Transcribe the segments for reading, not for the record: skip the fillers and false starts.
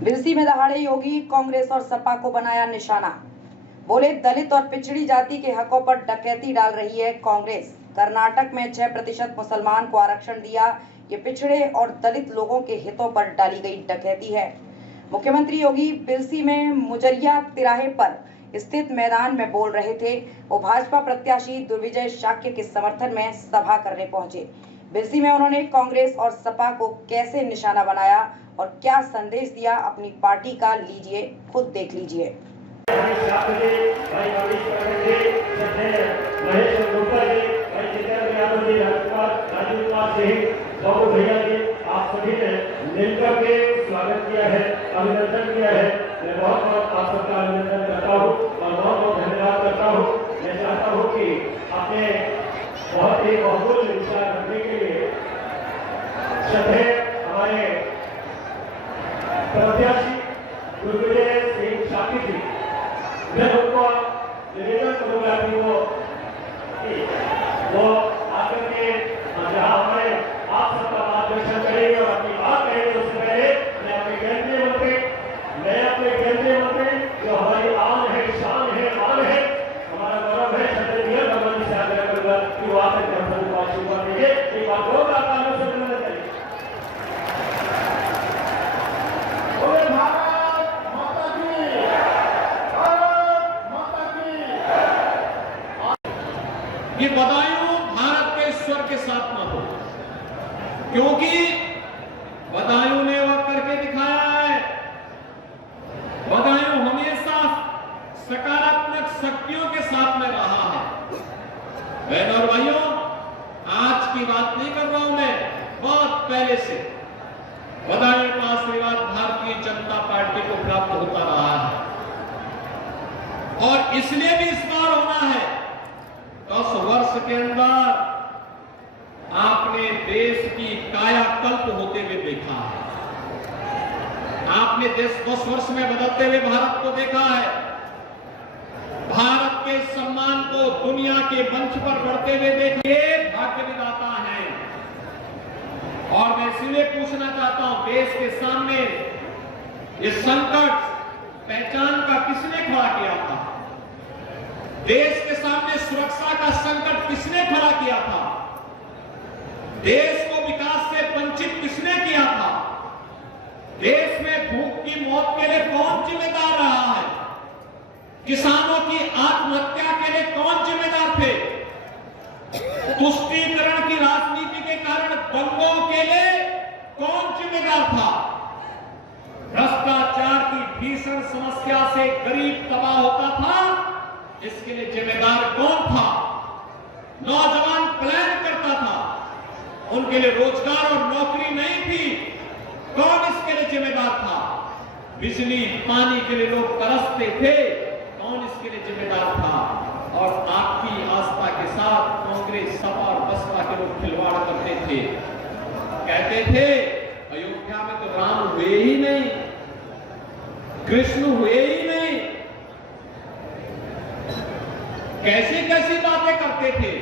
बिरसी में दहाड़े योगी कांग्रेस और सपा को बनाया निशाना। बोले, दलित और पिछड़ी जाति के हकों पर डकैती डाल रही है कांग्रेस। कर्नाटक में 6% मुसलमान को आरक्षण दिया, ये पिछड़े और दलित लोगों के हितों पर डाली गई डकैती है। मुख्यमंत्री योगी बिरसी में मुजरिया तिराहे पर स्थित मैदान में बोल रहे थे। वो भाजपा प्रत्याशी दुर्विजय शाक्य के समर्थन में सभा करने पहुंचे। बिरसी में उन्होंने कांग्रेस और सपा को कैसे निशाना बनाया और क्या संदेश दिया अपनी पार्टी का, लीजिए खुद देख लीजिए। आप सभी ने मिलकर के स्वागत किया है, अभिनंदन किया है। मैं बहुत बहुत आप सबका अभिनंदन करता हूँ और बहुत बहुत धन्यवाद करता हूँ। मैं चाहता हूँ कि अपने बहुत ही बहुमूल्य विचार रखने के लिए श्रद्धेय हमारे प्रत्याशी दुर्विजय सिंह शाक्य जी, मैं उनको निवेदन करूंगा कि वो आकर के जहाँ हमारे आप सबका मार्गदर्शन करेंगे और अपनी बात करेंगे। उससे पहले मैं अपने केंद्रीय मंत्री जो हमारी आन है, शान है, मान है, हमारा गौरव है, छत्रपति भगवान से आग्रह करूंगा कि वो आकर के हम सबको आशीर्वाद देंगे। एक बार बहुत आकार से बोलना चाहिए। ये बदायूं भारत के ईश्वर के साथ न हो, क्योंकि बदायूं ने वह करके दिखाया है। बदायूं हमेशा सकारात्मक शक्तियों के साथ में रहा है। बहनों और भाइयों, आज की बात नहीं कर रहा हूं मैं, बहुत पहले से बदायूं का आशीर्वाद भारतीय जनता पार्टी को प्राप्त होता रहा है और इसलिए भी इस बार होना है। 10 वर्ष के अंदर आपने देश की कायाकल्प होते हुए देखा है। आपने देश 10 वर्ष में बदलते हुए भारत को देखा है। भारत के सम्मान को दुनिया के मंच पर बढ़ते हुए देखिए, भाग्य विधाता है। और मैं इसलिए पूछना चाहता हूं, देश के सामने इस संकट पहचान का किसने खड़ा किया था? देश के सामने सुरक्षा का संकट किसने खड़ा किया था? देश को विकास से वंचित किसने किया था? देश में भूख की मौत के लिए कौन जिम्मेदार रहा है? किसानों की आत्महत्या के लिए कौन जिम्मेदार थे? तुष्टीकरण की राजनीति के कारण दंगों के लिए कौन जिम्मेदार था? भ्रष्टाचार की भीषण समस्या से गरीब तबाह होता था, इसके लिए जिम्मेदार कौन था? नौजवान प्लान करता था, उनके लिए रोजगार और नौकरी नहीं थी, कौन इसके लिए जिम्मेदार था? बिजली पानी के लिए लोग तरसते थे, कौन इसके लिए जिम्मेदार था? और आपकी आस्था के साथ कांग्रेस, सपा और बसपा के लोग खिलवाड़ करते थे, कहते थे अयोध्या में तो राम हुए ही नहीं, कृष्ण हुए ही नहीं, कैसी कैसी बातें करते थे।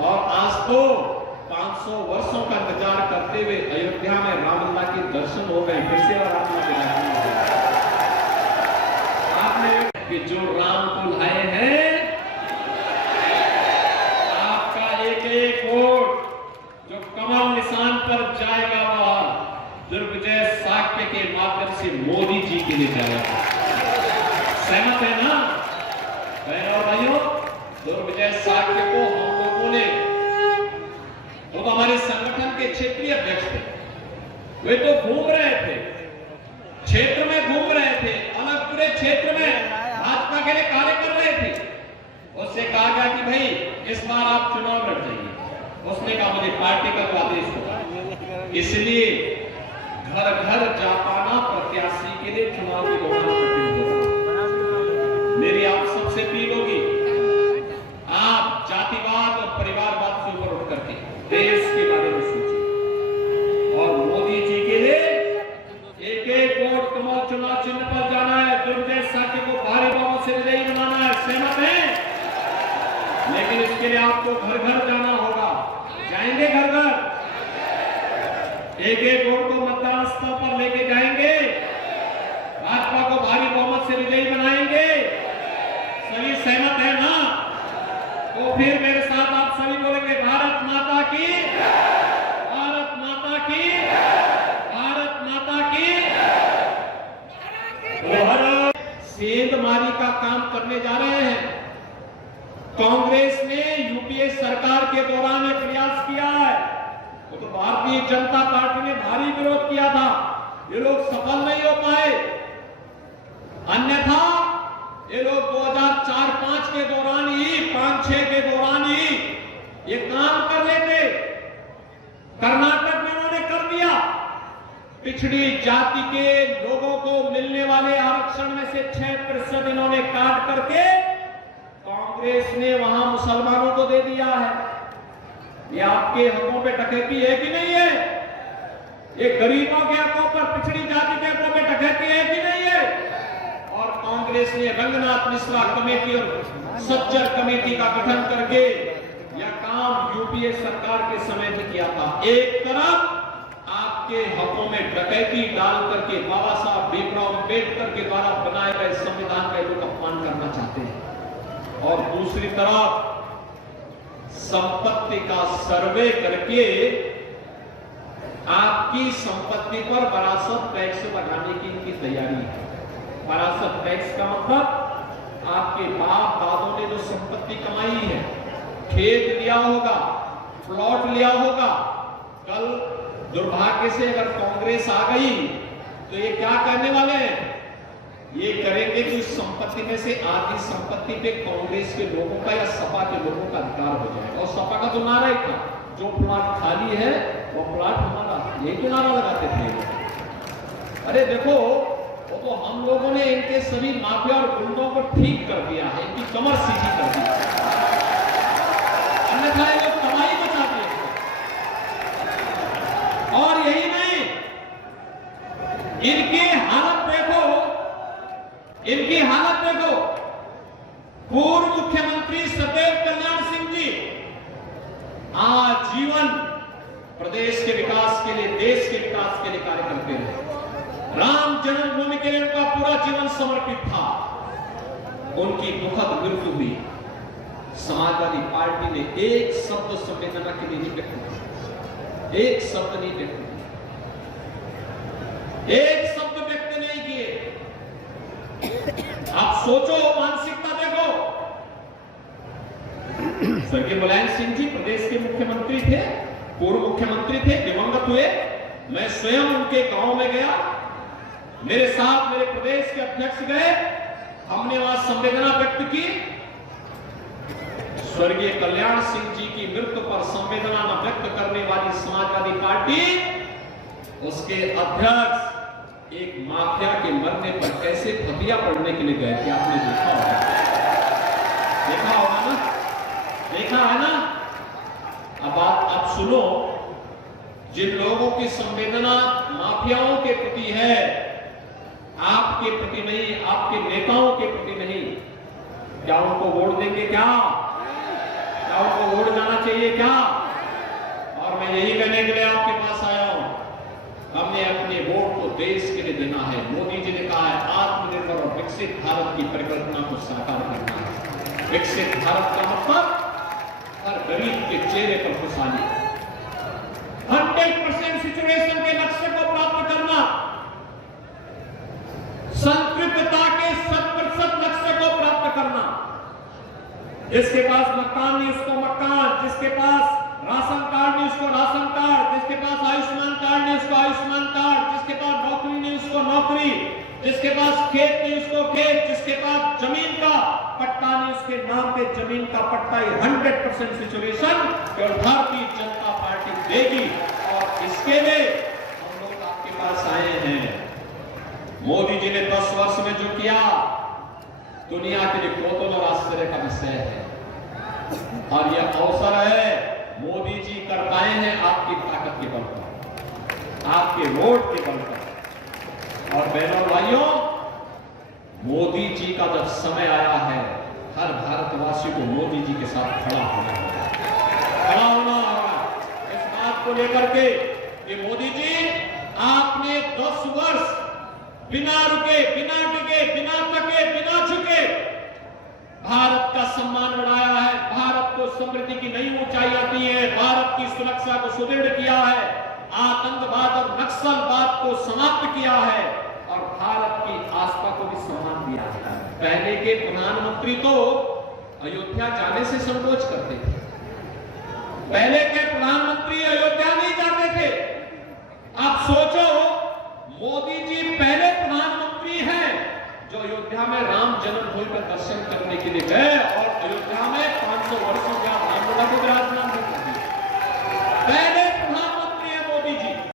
और आज तो 500 वर्षों का इंतजार करते हुए अयोध्या में रामलला के दर्शन हो गए। फिर से रामलला के दर्शन हो गए। आपने कि जो राम को लाए हैं, आपका एक एक वोट जो कमल निशान पर जाएगा, वह दुर्विजय शाक्य के माध्यम से मोदी जी के लिए जाएगा। सहमत है ना बहनों और भाइयों? दुर्विजय शाक्य को हम लोगों ने, वो तो हमारे संगठन के क्षेत्रीय अध्यक्ष थे, वे तो घूम रहे थे, क्षेत्र में घूम रहे थे, अलग पूरे क्षेत्र में भाजपा के लिए कार्य कर रहे थे। उससे कहा गया कि भाई इस बार आप चुनाव लड़ जाइए। उसने कहा मुझे पार्टी का तो आदेश होगा, इसलिए घर घर जा पाना प्रत्याशी के लिए चुनाव की घोषणा करती है। मेरी आप सबसे अपील होगी, आप जातिवाद और परिवारवाद से ऊपर उठ करके देश के बारे में सोचिए और मोदी जी के लिए एक एक वोट कमल चुनाव चिन्ह पर जाना है। दुर्विजय शाक्य को भारी बहुमत से विजयी बनाना है। सहमत है? लेकिन इसके लिए आपको घर घर जाना होगा। जाएंगे घर घर? एक एक वोट को मतदान स्थल पर लेके जाएंगे। नहीं बनाएंगे? सभी सहमत है ना? तो फिर मेरे साथ आप सभी बोलेंगे भारत माता की, भारत माता की, भारत माता की। सेंधमारी का काम करने जा रहे हैं। कांग्रेस ने यूपीए सरकार के दौरान एक प्रयास किया है, वो तो भारतीय जनता पार्टी ने भारी विरोध किया था, ये लोग सफल नहीं हो पाए। अन्यथा ये लोग 2004-5 के दौरान ही, 5-6 के दौरान ही ये काम कर लेते। कर्नाटक में उन्होंने कर दिया। पिछड़ी जाति के लोगों को मिलने वाले आरक्षण में से 6% इन्होंने काट करके कांग्रेस ने वहां मुसलमानों को दे दिया है। ये आपके हकों पे डकैती है कि नहीं है? ये गरीबों के हकों पर, पिछड़ी जाति के हकों पे डकैती है कि नहीं है? और कांग्रेस ने रंगनाथ मिश्रा कमेटी और सज्जर कमेटी का गठन करके यह काम यूपीए सरकार के समय में किया था। एक तरफ आपके हकों में डकैती डाल करके बाबा साहब भीमराव अम्बेडकर के द्वारा बनाए गए संविधान का लोग अपमान करना चाहते हैं, और दूसरी तरफ संपत्ति का सर्वे करके आपकी संपत्ति पर वरासत टैक्स लगाने की इनकी तैयारी है। वरासत टैक्स का मतलब आपके बाप दादों ने जो संपत्ति कमाई है, खेत लिया होगा, प्लॉट लिया होगा, कल दुर्भाग्य से अगर कांग्रेस आ गई तो ये क्या करने वाले हैं? ये करेंगे कि उस संपत्ति में से आधी संपत्ति पे कांग्रेस के लोगों का या सपा के लोगों का अधिकार हो जाएगा। और सपा का तो नारा ही था, जो प्लॉट खाली है वो प्लॉट हमारा, यही तो नारा लगाते थे। अरे देखो, वो तो हम लोगों ने इनके सभी माफिया और गुंडों को ठीक कर दिया है, इनकी कमर सीधी कर दी, अन्यथा ये लोग तबाही मचाते हैं। और यही नहीं, इनकी हालत देखो, इनकी हालत देखो। पूर्व मुख्यमंत्री सदैव कल्याण सिंह जी आजीवन प्रदेश के विकास के लिए, देश के विकास के लिए कार्य करते रहे। राम जन्मभूमि के लिए उनका पूरा जीवन समर्पित था। उनकी दुखद मृत्यु हुई। समाजवादी पार्टी ने एक शब्द संवेदना के लिए नहीं व्यक्त किया, एक शब्द नहीं व्यक्त किया, एक शब्द व्यक्त नहीं किए। आप सोचो, मानसिकता देखो। स्वर्गीय मुलायम सिंह जी प्रदेश के मुख्यमंत्री थे, पूर्व मुख्यमंत्री थे, दिवंगत हुए। मैं स्वयं उनके गांव में गया, मेरे साथ मेरे प्रदेश के अध्यक्ष गए, हमने वहां संवेदना व्यक्त की। स्वर्गीय कल्याण सिंह जी की मृत्यु पर संवेदना न व्यक्त करने वाली समाजवादी पार्टी, उसके अध्यक्ष एक माफिया के मरने पर कैसे फतिया पड़ने के लिए गए थे, आपने देखा होगा, देखा होगा ना, देखा है ना। अब आप सुनो, जिन लोगों की संवेदना माफियाओं के प्रति है, आपके प्रति नहीं, आपके नेताओं के प्रति नहीं, क्या उनको वोट देंगे? क्या उनको वोट जाना चाहिए क्या? और मैं यही कहने के लिए आपके पास आया हूं, हमने अपने वोट को देश के लिए देना है। मोदी जी ने कहा है आत्मनिर्भर और विकसित भारत की परिकल्पना को साकार करना है। विकसित भारत का मतलब हर गरीब के चेहरे पर खुशहाली, 100% सिचुएशन के लक्ष्य को प्राप्त करना, संतृप्तता के 100% लक्ष्य को प्राप्त करना। जिसके पास मकान नहीं उसको मकान, जिसके पास राशन कार्ड नहीं उसको राशन कार्ड, जिसके पास आयुष्मान कार्ड नहीं उसको आयुष्मान कार्ड, जिसके पास नौकरी नहीं उसको नौकरी, जिसके पास खेत नहीं उसको खेत, जिसके पास जमीन का पट्टा नहीं उसके नाम पे जमीन का पट्टा। 100% सिचुएशन केवल भारतीय जनता पार्टी देगी, और इसके लिए हम लोग आपके पास आए हैं। मोदी जी ने 10 वर्ष में जो किया, दुनिया के लिए कौतूहल और आश्चर्य का विषय है, और यह अवसर है। मोदी जी कर पाए हैं आपकी ताकत के बल पर, आपके वोट के बल पर। और बहनों भाइयों, मोदी जी का जब समय आया है, हर भारतवासी को मोदी जी के साथ खड़ा होना होगा इस बात को लेकर के कि मोदी जी, आपने 10 वर्ष बिना रुके, बिना डिगे, बिना थके, बिना झुके भारत का सम्मान बढ़ाया है, भारत को समृद्धि की नई ऊंचाइयां दी है, भारत की सुरक्षा को सुदृढ़ किया है, आतंकवाद और नक्सलवाद को समाप्त किया है और भारत की आस्था को भी सम्मान दिया है। पहले के प्रधानमंत्री तो अयोध्या जाने से संकोच करते थे, पहले के प्रधानमंत्री अयोध्या नहीं जाते थे। आप सोचो, मोदी जी पहले प्रधानमंत्री हैं जो अयोध्या में राम जन्मभूमि पर दर्शन करने के लिए गए और अयोध्या में 500 वर्षों का रामलला विराजमान